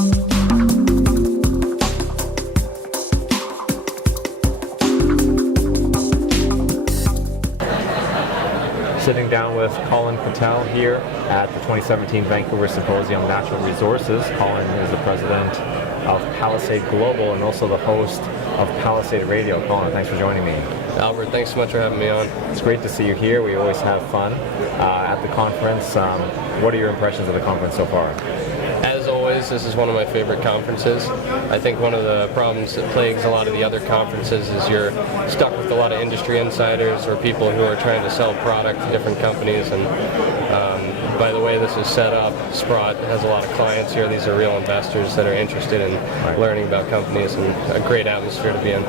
Sitting down with Collin Kettell here at the 2017 Vancouver Symposium on Natural Resources. Collin is the president of Palisade Global and also the host of Palisade Radio. Collin, thanks for joining me. Albert, thanks so much for having me on. It's great to see you here. We always have fun at the conference. What are your impressions of the conference so far? As always, this is one of my favorite conferences. I think one of the problems that plagues a lot of the other conferences is you're stuck with a lot of industry insiders or people who are trying to sell product to different companies. And by the way this is set up, Sprott has a lot of clients here. These are real investors that are interested in learning about companies, and a great atmosphere to be in.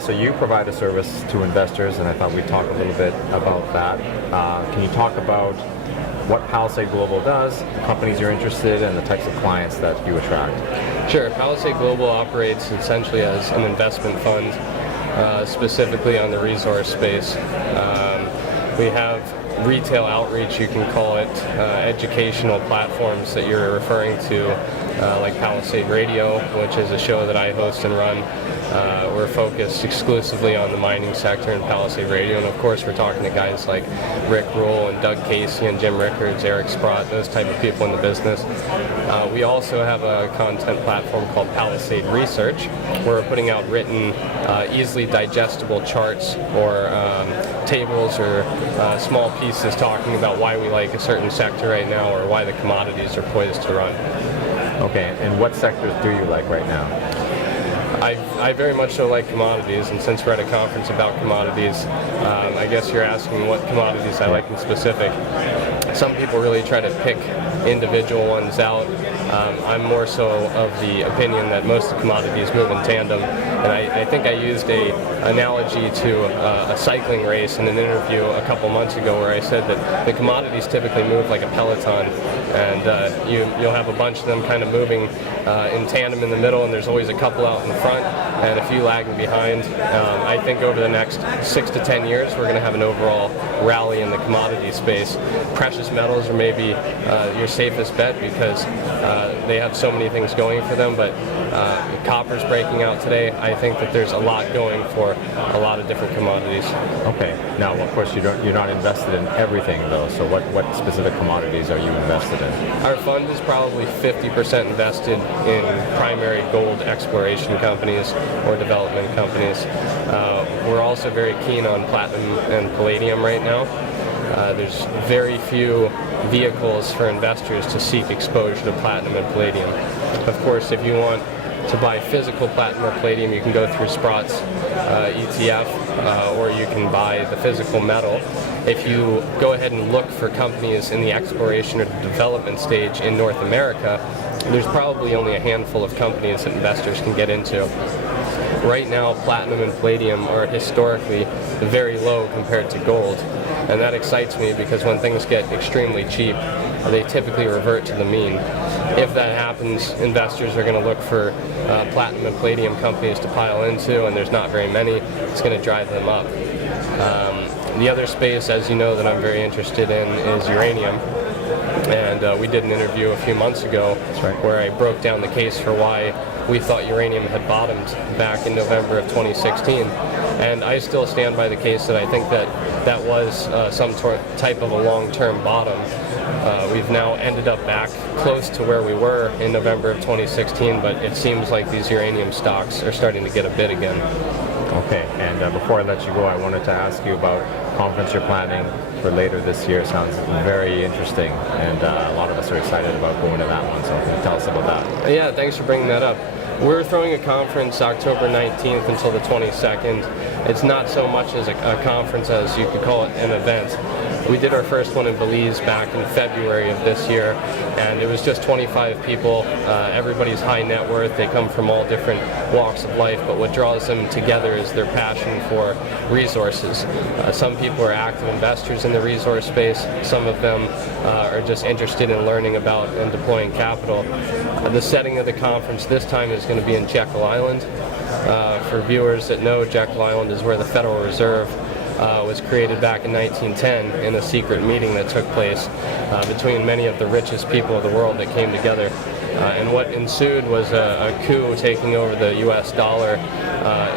So you provide a service to investors, and I thought we'd talk a little bit about that. Can you talk about what Palisade Global does, the companies you're interested in, and the types of clients that you attract? Sure. Palisade Global operates essentially as an investment fund, specifically on the resource space. We have retail outreach, you can call it, educational platforms that you're referring to, like Palisade Radio, which is a show that I host and run. We're focused exclusively on the mining sector in Palisade Radio, and of course we're talking to guys like Rick Rule and Doug Casey and Jim Rickards, Eric Sprott, those type of people in the business. We also have a content platform called Palisade Research, where we're putting out written, easily digestible charts or tables or small pieces talking about why we like a certain sector right now or why the commodities are poised to run. Okay, and what sectors do you like right now? I very much so like commodities, and since we're at a conference about commodities, I guess you're asking what commodities I like in specific. Some people really try to pick individual ones out. I'm more so of the opinion that most of commodities move in tandem, and I think I used an analogy to a cycling race in an interview a couple months ago where I said that the commodities typically move like a peloton, and you'll have a bunch of them kind of moving in tandem in the middle, and there's always a couple out in the front and a few lagging behind. I think over the next 6 to 10 years we're going to have an overall rally in the commodity space. Precious metals are maybe your safest bet because they have so many things going for them, but copper's breaking out today. I think that there's a lot going for a lot of different commodities. Okay. Now, of course, you're not invested in everything, though. So what specific commodities are you invested in? Our fund is probably 50% invested in primary gold exploration companies or development companies. We're also very keen on platinum and palladium right now. There's very few vehicles for investors to seek exposure to platinum and palladium. Of course, if you want to buy physical platinum or palladium, you can go through Sprott's ETF, or you can buy the physical metal. If you go ahead and look for companies in the exploration or development stage in North America, there's probably only a handful of companies that investors can get into. Right now, platinum and palladium are historically very low compared to gold, and that excites me because when things get extremely cheap, they typically revert to the mean. If that happens, investors are going to look for platinum and palladium companies to pile into, and there's not very many. It's going to drive them up. The other space, as you know, that I'm very interested in is uranium. And we did an interview a few months ago where I broke down the case for why we thought uranium had bottomed back in November of 2016. And I still stand by the case that I think that was some type of a long-term bottom. We've now ended up back close to where we were in November of 2016, but it seems like these uranium stocks are starting to get a bid again. Okay, and before I let you go, I wanted to ask you about conference you're planning for later this year. Sounds very interesting, and a lot of us are excited about going to that one, so can you tell us about that? Yeah, thanks for bringing that up. We're throwing a conference October 19th until the 22nd. It's not so much as a conference as you could call it an event. We did our first one in Belize back in February of this year, and it was just 25 people. Everybody's high net worth. They come from all different walks of life, but what draws them together is their passion for resources. Some people are active investors in the resource space. Some of them are just interested in learning about and deploying capital. The setting of the conference this time is going to be in Jekyll Island. For viewers that know, Jekyll Island is where the Federal Reserve was created back in 1910 in a secret meeting that took place between many of the richest people of the world that came together. And what ensued was a coup taking over the US dollar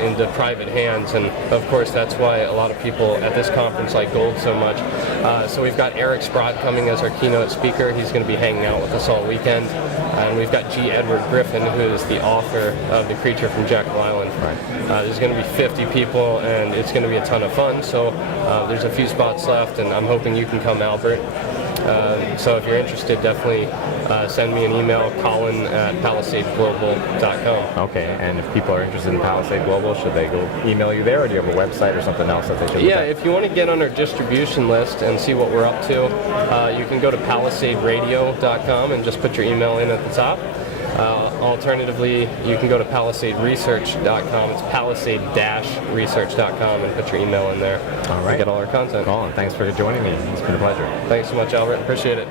into private hands, and of course that's why a lot of people at this conference like gold so much. So we've got Eric Sprott coming as our keynote speaker. He's going to be hanging out with us all weekend. And we've got G. Edward Griffin, who is the author of The Creature from Jekyll Island. There's going to be 50 people, and it's going to be a ton of fun. So there's a few spots left, and I'm hoping you can come, Albert. So if you're interested, definitely send me an email, Collin@PalisadeGlobal.com. Okay, and if people are interested in Palisade Global, should they go email you there, or do you have a website or something else that they should look at? If you want to get on our distribution list and see what we're up to, you can go to PalisadeRadio.com and just put your email in at the top. Alternatively, you can go to PalisadeResearch.com. It's Palisade-Research.com and put your email in there. All right. And get all our content. Collin, thanks for joining me. It's been a pleasure. Thanks so much, Albert. Appreciate it.